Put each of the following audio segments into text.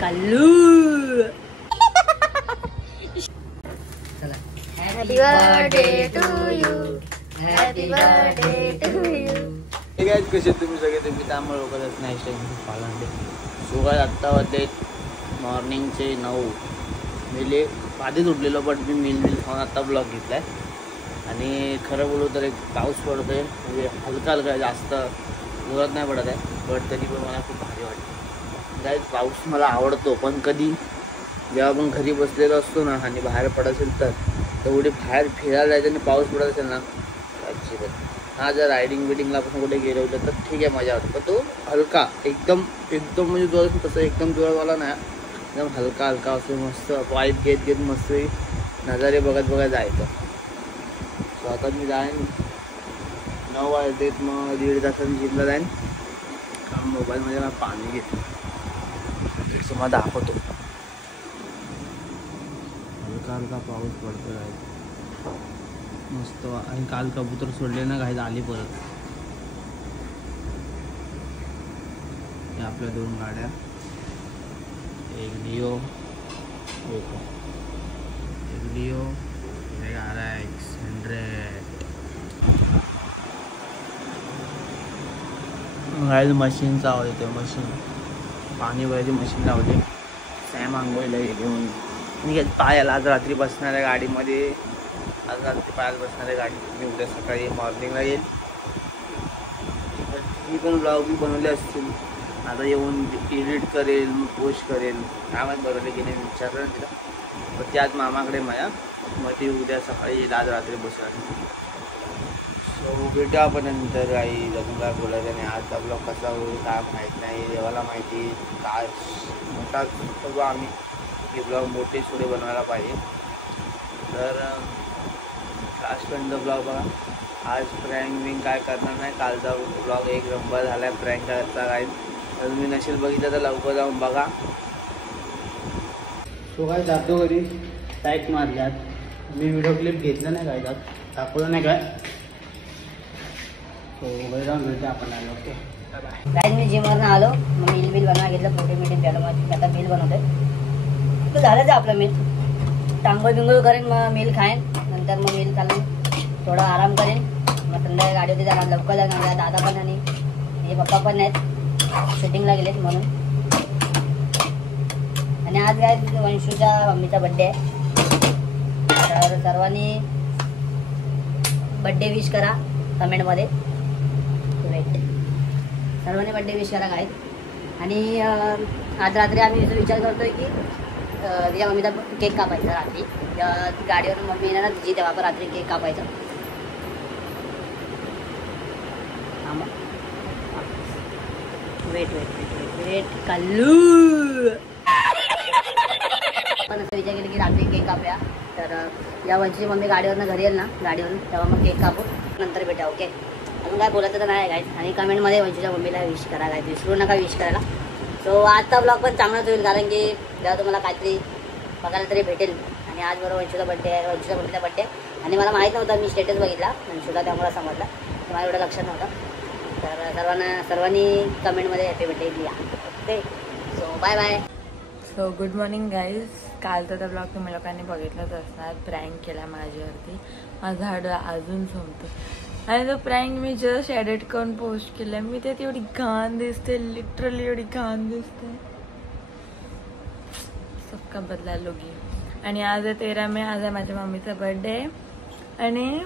Kallu. Happy birthday to you. Happy birthday to you. कसे तुम्ही सगळे तुम्ही त्यामुळे लोकच नाही पालांडे. सुगात आत्ता होते मॉर्निंगचे 9. मी आधीच उठलेलो बट मी मिल खाऊन आत्ता ब्लॉग घेतला आहे. आणि खरं बोलू तर एक पाऊस पडतो आहे म्हणजे हलका हलका, जास्त जोरात नाही पडत आहे बट तरी पण मला खूप भारी वाटतं. काय पाऊस मला आवडतो, पण कधी जेव्हा आपण घरी बसलेलो असतो ना आणि बाहेर पडत असेल तर कुठे बाहेर फिरायला जायचं आणि पाऊस पडत असेल ना अजिबात. हा जर रायडिंग बिडिंगला आपण कुठे गेलो होतं तर ठीक आहे, मजा वाटतं. पण तो हलका एकदम म्हणजे जोरात तसं एकदम जोरातवाला नाही, एकदम हलका हलका असतो. मस्त वाईट घेत मस्त नजारे बघत जायचं. सो आता मी जाईन 9 वाजतेत, मग 1.5 तासांनी जिमला जाईन. कारण मोबाईलमध्ये मला पाणी घेतो तुम्हाला दाखवतो. हलका हलका पाऊस पडतो आहे मस्त. आणि काल कबूतर सोडले ना काही आली परत. आपल्या 2 गाड्या, एक लिओ एक लिओ, एक RX 100. गाडी मशीनचा आवाज येतो. मशीन पाणी भरायची मशीन लावली. सॅम आंघोळीला गेली म्हणून मी पायाला आज रात्री बसणाऱ्या गाडीमध्ये, आज रात्री पायाला बसणाऱ्या गाडीत मी उद्या सकाळी मॉर्निंगला येईल. मी पण ब्लॉग बी बनवले असतील. आता येऊन एडिट करेल, मग पोस्ट करेल. काय माहीत बनवले की नाही विचारलं ना तिला, पण ती आज मामाकडे माझ्या, मग ती उद्या सकाळी येईल, आज रात्री बसेल. सो भेटू आपण नंतर. काही अजून काय बोलायचं नाही. आजचा ब्लॉग कसा होईल काय माहीत नाही, देवाला माहिती. काय मोठा सगळं आम्ही हे ब्लॉग मोठे थोडे बनवायला पाहिजे. तर लास्टपर्यंत ब्लॉग बघा. आज प्रँक बिंक काय करणार नाही. कालचा ब्लॉग एक नंबर झाला आहे प्रँक करता. काय तर तुम्ही नसेल बघितलं तर लवकर जाऊन बघा. सो काय जातो घरी, टाईक मारल्यात. मी व्हिडिओ क्लिप घेतलं नाही काय, त्यात दाखवलं नाही काय. सो घरी जाऊन भेटतो आपण. आलो ओके काय. मी जिमवरून आलो, मग मिल बिल बनवा घेतलं. प्रोटीन बिटीन प्यायला. मग आता मिल बनवतोय. तर झालं ते आपलं मिल. टांगोळ बिंगोळ करेन, मग मिल खाईन. नंतर मग मिल खाल्लं थोडा आराम करेन. मग संध्याकाळी गाडीवरती जाणार, लवकर जाणार. दादा पण आणि हे पप्पा पण नाहीत, शूटिंगला गेलेत म्हणून. आणि आज काय वंशूच्या मम्मीचा बड्डे आहे. तर सर्वांनी बड्डे विश करा कमेंटमध्ये. सर्वांनी बड्डे विश करा काय. आणि आज रात्री आम्ही विचार करतोय की तिच्या मम्मीचा केक कापायचा रात्री. गाडीवर मम्मी येणार ना तिची, तेव्हा पण रात्री केक कापायचा. वेट कल्लू. पण असं विचार केलं की रात्री केक कापूया. तर या वंशीची मम्मी गाडीवरनं घरी येईल ना, गाडीवरून, तेव्हा मग केक कापू, नंतर भेटा. ओके. अजून काय बोलायचं तर नाही काय. आणि कमेंटमध्ये वंशीच्या मम्मीला विश करा काय, विसरू नका विश करायला. सो आजचा ब्लॉग पण चांगलाच होईल, कारण की जेव्हा तुम्हाला काहीतरी बघायला तरी भेटेल. आणि आज बरोबर वंशूचा बड्डे आहे, वंशूच्या मम्मीचा बड्डे. आणि मला माहीत नव्हतं, मी स्टेटस बघितला वंशूला, त्यामुळे समजलं. मला एवढं लक्षात नव्हतं. तर सर्वांनी कमेंटमध्ये हॅपी बर्थडे लिहा. Okay. So bye bye. So good morning guys. कालचा तर ब्लॉग तुम्ही लोकांनी बघितलंच असणार. प्रँक केला माझ्यावरती. माझा हाड अजून संपतो. आणि तो प्रँक मी जस्ट एडिट करून पोस्ट केला. मी त्यात एवढी घाण दिसते, लिटरली एवढी घाण दिसते. सबका बदला लोगी. आणि आज आहे 13 मे. आज आहे माझ्या मम्मीचा बर्थडे. आणि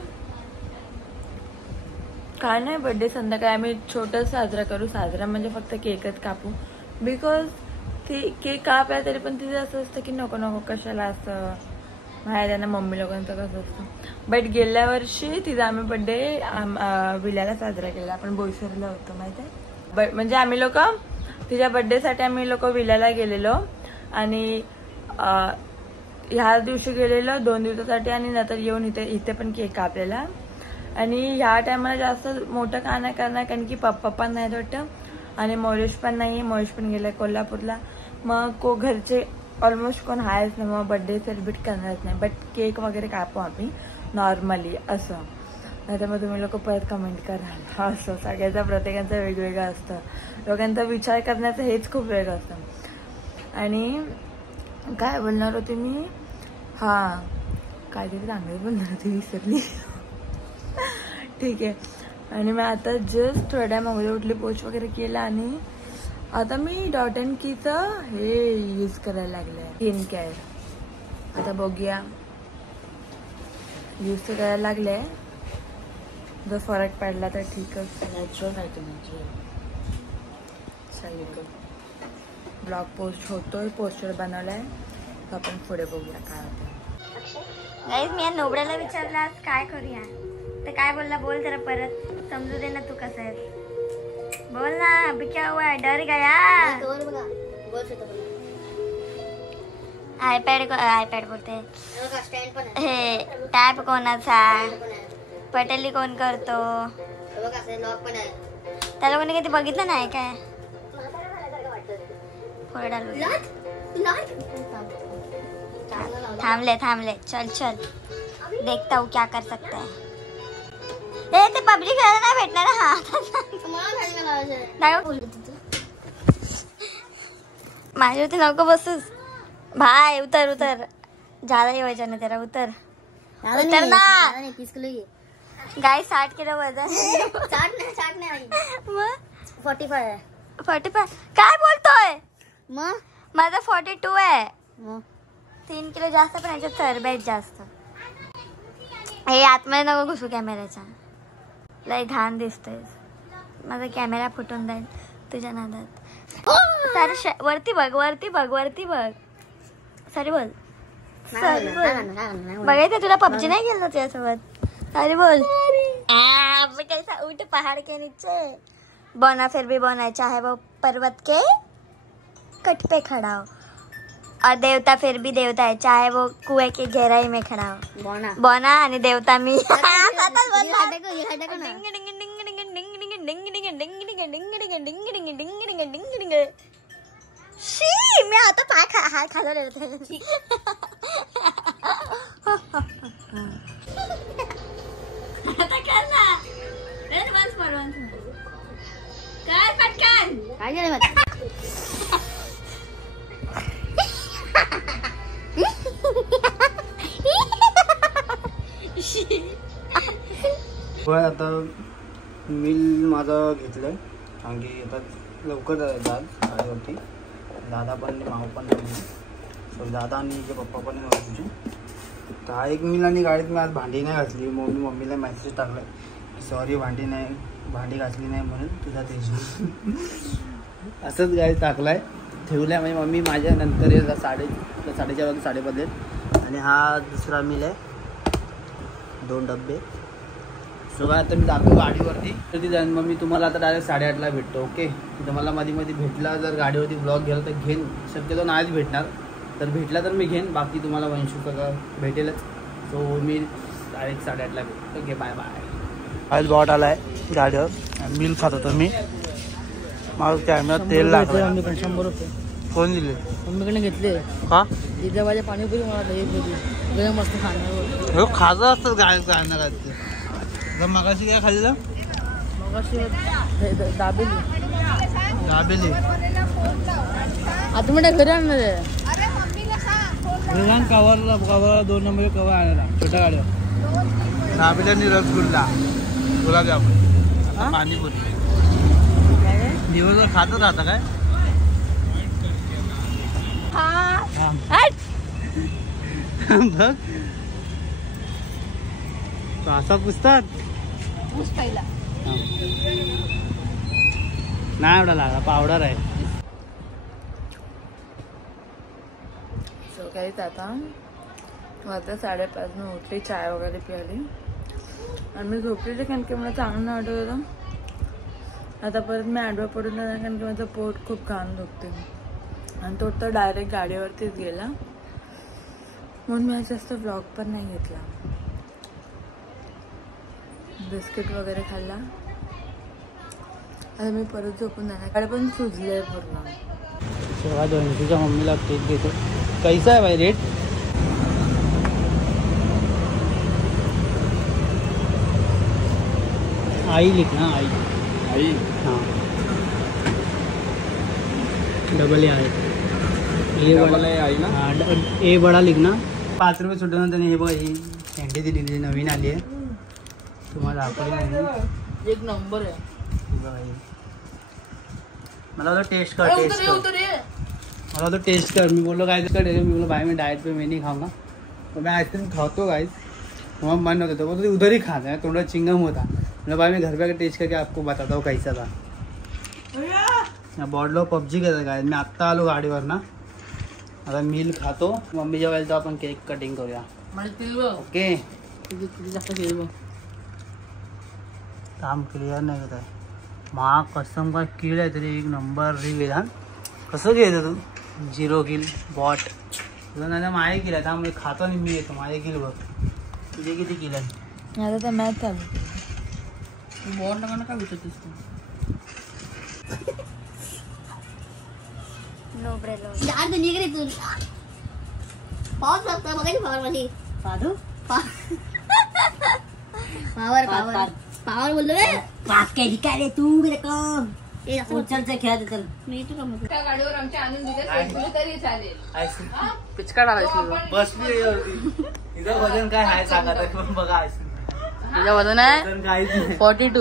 काय नाही, बर्थडे संध्याकाळी आम्ही छोटं साजरा करू. साजरा म्हणजे फक्त केकच कापू. बिकॉज ते केक कापाय तरी पण तिथे असं असतं की नको नको कशाला असं. माहिती आहे ना मम्मी लोकांचं कसं असतं. बट गेल्या वर्षी तिचा आम्ही बर्थडे विल्याला साजरा केला. आपण बोईसरला होतो माहिती आहे. म्हणजे आम्ही लोक तिच्या बर्थडेसाठी आम्ही लोक विल्याला गेलेलो. आणि ह्या दिवशी गेलेलो 2 दिवसासाठी. आणि नंतर येऊन इथे पण केक कापलेला. आणि ह्या टायमाला जास्त मोठं का नाही करणार, कारण की पप्पा पण नाही वाटतं. आणि मौरेश पण नाही. मौरेश पण गेलाय कोल्हापूरला. मग घरचे ऑलमोस्ट कोण आहेच ना, मग बर्थडे सेलिब्रेट करणारच नाही. बट केक वगैरे कापू आम्ही नॉर्मली असं. नाही तर मग तुम्ही लोक परत कमेंट करा. असं सगळ्याचा प्रत्येकाचं वेगवेगळं असतं. लोकांचा विचार करण्याचं हेच खूप वेगळं असतं. आणि काय बोलणार होते मी, हां काहीतरी चांगलं बोलणार होते, विसरली. ठीक आहे. आणि मी आता जस्ट थोड्या टाइम उठली, पोस्ट वगैरे केला आणि आता मी डॉट अँड कीचं हे यूज करायला लागले आहे, स्किन केअर. आता बघूया, यूज तर करायला लागले आहे, जर फरक पडला तर ठीकच. नॅचरल आहे ते, नॅचरल. ब्लॉग पोस्ट होतोय, पोस्टर बनवलाय, तर आपण पुढे बघूया काय होतं. गाईज मी या नोबड्याला विचारलं आज काय करूया, तर काय बोलला, बोल जरा परत समजू दे ना तू कसं आहे, बोल ना. अभी क्या हुआ है, डर गया. आयपॅड बोलते, हे टॅप कोणाचा, पटेली कोण करतो, त्या लोकांनी कधी बघितलं नाही काय. थांबले चल देखता हूँ क्या कर सकता है. ए ते पबजी खेळायला नाही भेटणार. हा माझ्यावरती नको बसूस भाई, उतर ज्यादा ही वजन है तेरा, उतर ना. 30 किलो ये. गाय 60 किलो वजन. 60 नाही मग 45 आहे. 45 काय बोलतोय, मग माझा 42 आहे. मग 3 किलो जास्त, पण याच्यात चरब्या जास्त. हे आतमध्ये नको घुसू कॅमेऱ्याच्या, लय घाण दिसतोय. माझा कॅमेरा फुटून जाईल तुझ्या नादात. सारे वरती बघ. सॉरी बोल. बघायचं तुला पबजी नाही खेळलं तुझ्यासोबत. सॉरी बोल. कैसा ऊंट पहाड़ के नीचे, बोना फिर भी बोना, चाहे वो पर्वत के कट पे खड़ा हो, और देवता फिर भी देवता है, चाहे वो कुएं की गहराई में खड़ा हो. बोना आणि देवता मी. शी मी आता पाय हात खाला काय पटकन काय केलं पण आता मिल माझं घेतलंय, कारण की आता लवकर जाल गाडीवरती. दादा पण माऊ पण सॉरी दादा आणि पप्पा पण तुझे. तर हा एक मिल, आणि गाडीत मी आज भांडी नाही घातली. मम्मीला मेसेज टाकलाय, सॉरी भांडी घातली नाही म्हणून तुझा तेज. असंच गाडी टाकलाय, ठेवलाय. म्हणजे मम्मी माझ्या नंतर येईल 4:30 वाजता 5:30. आणि हा दुसरा मिल आहे, 2 डब्बे. सो काय आता मी जातो गाडीवरती, तर ती जाईन. मग मी तुम्हाला आता डायरेक्ट 8:30ला भेटतो. ओके, तुम्हाला मध्ये भेटला, जर गाडीवरती ब्लॉग गेला तर घेईन, शक्यतो नाहीच भेटणार, तर भेटला तर मी घेईन, बाकी तुम्हाला वंशू सगळं भेटेलच. सो मी डायरेक्ट 8:30ला भेटतो. Okay, bye bye. आज बॉट आलाय गाडीवर, मिल खात होतो मी. माझं कॅमेरा तेल लागलं. 100 रुपये कोण दिले? मम्मीकडे घेतले. का जिजाबाईच्या पाणीपुरी मला मस्त खाणार. हो खाजं असतं गाय खाणार. मगाशी काय खाल्लं? दाबेली आता म्हणजे घरी आणणार आहे. कवर 2 नंबर कवर आणायला छोट्या गाड्या. दाबेली आणि रसगुल्ला, गुलाबजामुन, पाणीपुरी. दिवसभर खातच राहता काय? बघ असा पुसतात नाही एवढा लागला, पावडर आहे. सो काहीच आता 5:30 उठली, चाय वगैरे प्यायली आणि मी झोपलेली, कारण की मला चांगलं नाही वाटत होतं. आता परत मी आडवा पडून जाणार, कारण की माझं पोट खूप घाण दुखते. आणि तो तर डायरेक्ट गाडीवरतीच गेला, म्हणून मी आज जास्त ब्लॉग पण नाही घेतला. बिस्किट वगैरे खाल्ला. आता मी परत झोपून जाणार, गाडी पण सुजली आहे पूर्ण. तेव्हा तुझ्या मम्मीला केक देतो. कैसा आहे भाई रेट? आई लिख ना, आई. हां, डबल आहे. ए बडा लिखना 5 रुपये सुटवून त्याने हे बघा ही कॅन्डी दिली नवीन आली आहे तुम्हाला दाखवली नाही एक नंबर आहे. मला तो टेस्ट कर मला तो टेस्ट कर मी बोलो गाइस कर मी बोलो भाई मैं डाइट पे मैं नहीं खाऊंगा तो मैं आइसक्रीम खाता गाइस वहाँ मन होता था वो तो उधर ही खाता है थोड़ा चिंगम होता मतलब भाई मैं घर पे टेस्ट करके आपको बताता हूँ कैसा था बॉडलो पबजी खेळतात गाइस मी आत्ता आलो गाडीवर ना आता मिल खातो मम्मी जेव्हा येईल तर आपण केक कटिंग करूया ओके काम क्लिअर नाही होत आहे मा कसम का किल आहे तरी एक नंबर रिव्हिल हा कसं घ्यायचं तू 0 किल बॉट तुझं नाही माये किल आहे त्यामुळे खातो आणि मी येतो माझे किल बघ तुझे किती किल आहे आता तर मॅच चालू बॉन्ड नका काय विचारतेस तू नो ब्रेलो यार दुनिया के तू पावर लागतो बघा पावर वाली साधू पावर पावर पावर बोल रे पास के दिखा रे तू मेरे को ए चल से खेळ चल मी तू काम त्या गाडीवर आमच्या आनंद दिले तरी चालेल पिचका टाकायची बसली तिचं वजन काय आहे सांगा तर बघा आईस्क्रीम तुझं वजन आहे वजन काहीच नाही 42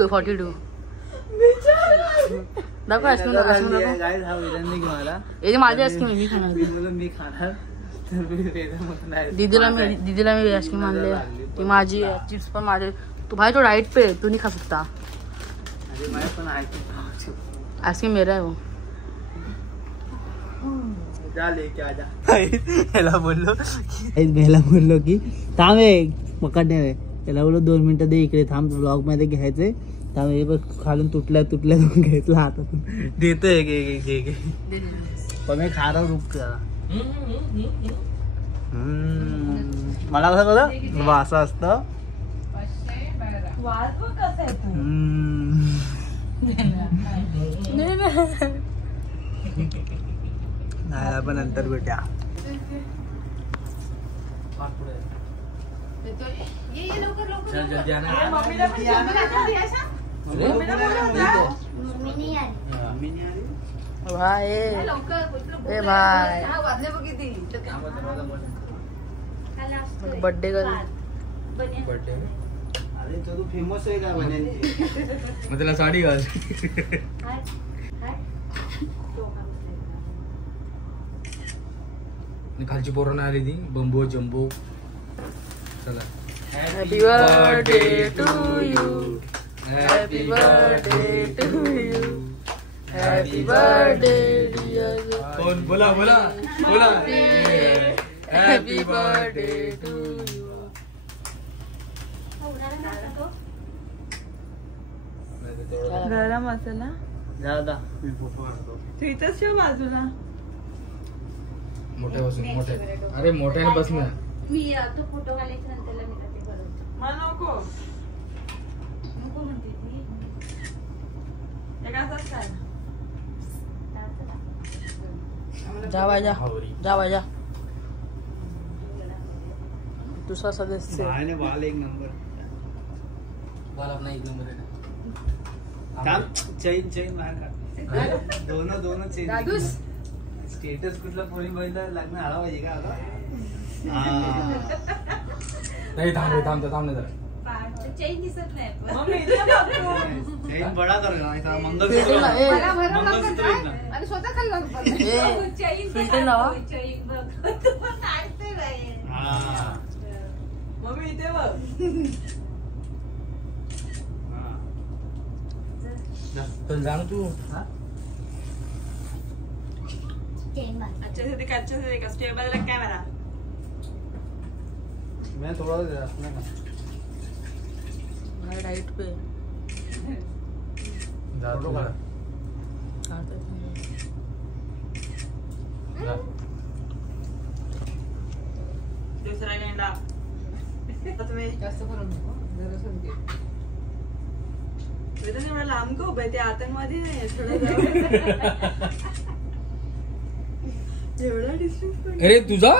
दाखव आईस्क्रीम दाखव गाईज हा वजन नाही घेऊन आला हे माझी आईस्क्रीम मी खाणार मी बोललो मी खाणार तर मी वेदामधून आहे. दीदीला मी आईस्क्रीम आणले ती माझी चिप्स पण माझे तू भाई तो डाइट पे तू नहीं खा सकता अरे मैं पण आईस्क्रीम आईस्क्रीम मेरा है वो जा लेके आ जा याला बोललो की थांब पकडणे त्याला बोललो 2 मिनिटं दे इकडे थांब ब्लॉग मध्ये घ्यायचे थांब हे बघ खालून तुटल्या घेतला हातातून देतोय घे पण मी खारा रुक मला कसं बघ असं असतं नाही आपण नंतर भेटूया भाई ए भाई बर्थडे कर अरे तो तू फेमस आहे का बनेल मग त्याला साडी घाल खालची पोरं नाही आली ती बंबो जम्बो चला happy birthday to you happy birthday to you happy birthday dear कोण बोला हॅपी बर्थडे टू यू गरम असेल ना दादा मी फोटो काढतो तू इथंच ठेव बाजूला मोठ्या बसून मोठ्या अरे मोठ्याने बस ना मी तो फोटो काढायचा नंतर मी ते करतो मला नको नको म्हणते ती एकाच काय जा बाजा दूसरा सदस्य भाई बाल एक नंबर बाल अपना 1 नंबर है चैन बाहेर दोनों चैन स्टेटस कुठला पोरी बघितलं लग्न आला पाहिजे का आता नाही थांब जरा चेंज दिसत नाही चैन बडा कर मंगलसूत्र एक ना आणि स्वतः खाल्ला फिल्टर लावा मम्मी इथे पण जाण तू अच्छे से देख स्टेबल रख कैमरा मैं थोड़ा अपने भाई डाइट पे फोटो काढ दूसरा गेंडा तुम्ही जास्त करून एवढं लांब का उभं आहे ते आतंकवादी नाही एवढा डिस्टन्स अरे तुझा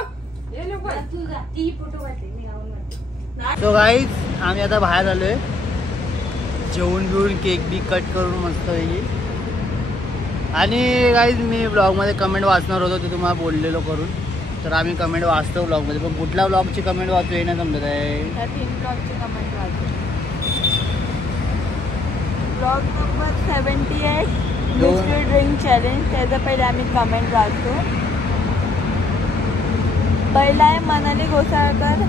ती फोटो काढली मी आवडला तो गाईज आम्ही आता बाहेर आलोय जेवून बिवून केक बी कट करून मस्त पैकी आणि गाईज मी ब्लॉगमध्ये कमेंट वाचणार होतो ते तुम्हाला बोललेलो करून, तर आम्ही कमेंट वाचतो ब्लॉगमध्ये, पण कुठल्या ब्लॉगची कमेंट वाचू हे नाही समजत आहे. ह्या 3 ब्लॉगची कमेंट वाचू. Blog number 78 mystery drink challenge, त्याचं पहिले आम्ही कमेंट वाचतो. पहिला आहे मनाली घोसाळकर,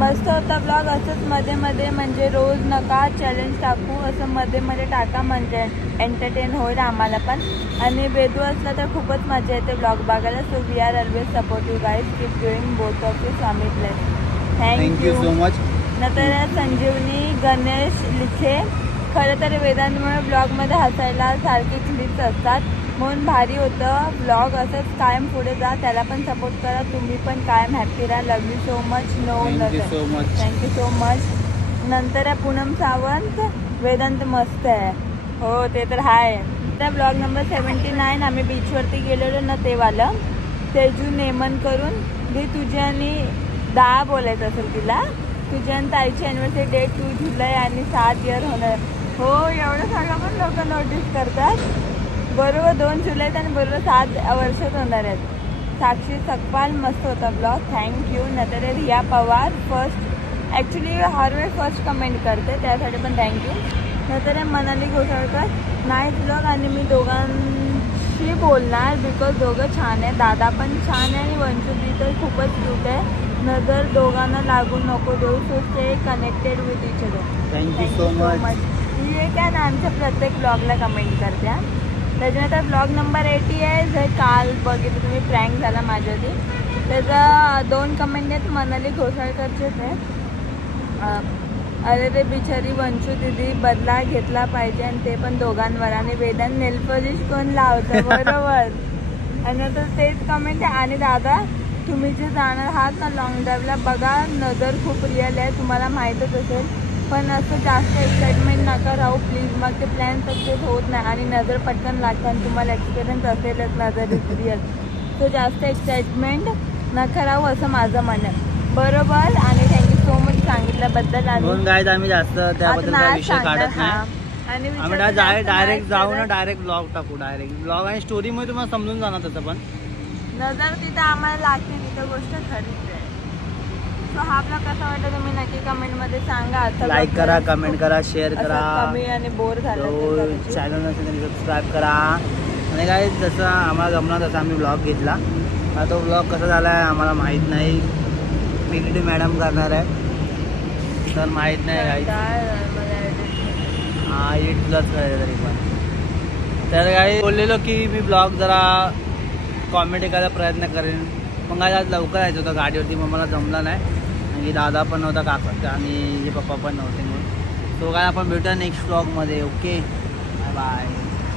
मस्त होता ब्लॉग. असंच मध्ये मध्ये म्हणजे रोज नका चॅलेंज टाकू, असं मध्ये मध्ये टाका म्हणजे एंटरटेन होईल आम्हाला पण. आणि वेदू असला तर खूपच मजा येते ब्लॉग बघायला. So we are always supportive guys, keep doing both of you. Swami place, thank you so much. नंतर संजीवनी गणेश लिखे, खरं तर वेदांतमुळे ब्लॉगमध्ये हसायला सारखे क्लिप्स असतात म्हणून भारी होतं ब्लॉग. असंच कायम पुढे जा, त्याला पण सपोर्ट करा. तुम्ही पण कायम हॅप्पी राहा. Love you so much. No thank you so much. Thank you so much. नंतर आहे पूनम सावंत, वेदांत मस्त आहे. हो ते तर आहे. त्या ब्लॉग नंबर 79 आम्ही बीचवरती गेलेलो ना तेवालं. तेजू नेमन करून दे तुझ्यानी 10 बोलायचं असेल तिला. तुझ्या आणि ताईची ॲनिव्हर्सरी डेट 2 जुलै आणि 7 इयर होणार. हो एवढं सगळं पण लोक नोटीस करतात. बरोबर 2 जुलैत आणि बरोबर 7 वर्षात होणार आहेत. साक्षी सकपाल, मस्त होता ब्लॉग. थँक्यू. नंतर रिया पवार फर्स्ट, ॲक्च्युली हर वेळ फर्स्ट कमेंट करते त्यासाठी पण थँक्यू. नंतर मनाली घोसाळकर, नाईस ब्लॉग आणि मी दोघांशी बोलणार बिकॉज दोघं छान आहे. दादा पण छान आहे आणि वंशुदी तर खूपच क्यूट आहे. नजर दोघांना लागून नको देऊ. So stay connected with each other. Thank you so much. हे काय ना आमच्या प्रत्येक ब्लॉगला कमेंट करत्या. त्याच्यानंतर ब्लॉग नंबर 80 आहे, जर काल बघितलं तुम्ही प्रँक झाला माझ्यावरती. त्याचा 2 कमेंट आहेत मनाली घोसाळकरचेच आहेत. अरे रे बिचारी वंशू दिदी, बदला घेतला पाहिजे आणि ते पण दोघांवर. आणि वेदांत नेल पॉलिश कोण लावतं बरोबर. आणि नंतर तेच कमेंट आहे. आणि दादा तुम्ही जे जाणार आहात ना लॉंग ड्राईव्हला, बघा नजर खूप रिअल आहे, तुम्हाला माहीतच असेल. पण असं जास्त एक्साइटमेंट नका राहू प्लीज, मग ते प्लॅन सक्सेस होत नाही. आणि नजर पटकन लागतं आणि तुम्हाला एक्सपिरियन्स असेलच नजर रिअल. सो जास्त एक्साइटमेंट नका राहू असं माझं म्हणणं. बरोबर. आणि थँक्यू सो मच सांगितल्याबद्दल. म्हणून गाईज आम्ही जास्त त्याबद्दल आता विषय काढत नाही. आणि आम्ही डायरेक्ट जाऊ ना, डायरेक्ट ब्लॉग टाकू. डायरेक्ट ब्लॉग आणि स्टोरीमध्ये तुम्हाला समजून जाणार तसं. पण नजर तिथं आम्हाला लागते, तिथं गोष्ट खरीच आहे. सो हा ब्लॉग कसा वाटला तुम्ही नक्की कमेंटमध्ये सांगा. लाईक करा, कमेंट करा, शेअर करा. कमी आणि बोर झालं चॅनल नसेल तरी सबस्क्राईब करा. आणि काय जसं आम्हाला जमणार तसं आम्ही ब्लॉग घेतला. आता तो ब्लॉग कसा झाला आहे आम्हाला माहीत नाही. पीकेटी मॅडम करणार आहे तर माहीत नाही काय. हा एडिट तुलाच करायचं तरी पण. तर काही बोललेलो की मी ब्लॉग जरा कॉमेडी करायचा प्रयत्न करेन. मग आज लवकर यायचं होतं गाडीवरती, मग मला जमला नाही. आणि दादा पण नव्हता, काका आणि पप्पा पण नव्हते. म्हणून तो काय आपण भेटूया नेक्स्ट ब्लॉगमध्ये. Okay bye bye.